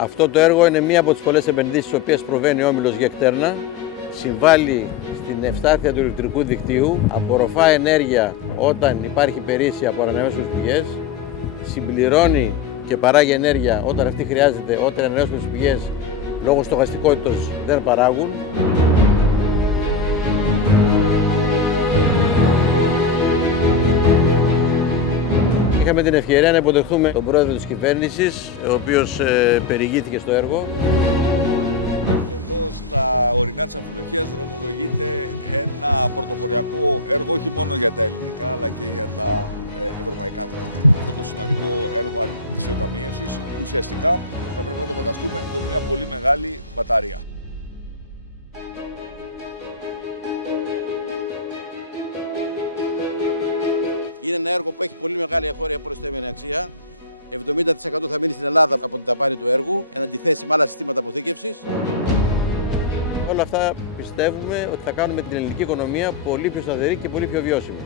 Αυτό το έργο είναι μία από τις πολλές επενδύσεις στις οποίες προβαίνει ο Όμιλος Γεκτέρνα. Συμβάλλει στην ευστάθεια του ηλεκτρικού δικτύου, απορροφά ενέργεια όταν υπάρχει περίσσια από ανανεώσιμες πηγές, συμπληρώνει και παράγει ενέργεια όταν αυτή χρειάζεται, όταν οι ανανεώσιμες πηγές λόγω στοχαστικότητας δεν παράγουν. Είχαμε την ευκαιρία να υποδεχθούμε τον πρόεδρο της κυβέρνησης, ο οποίος περιηγήθηκε στο έργο. Όλα αυτά πιστεύουμε ότι θα κάνουμε την ελληνική οικονομία πολύ πιο σταθερή και πολύ πιο βιώσιμη.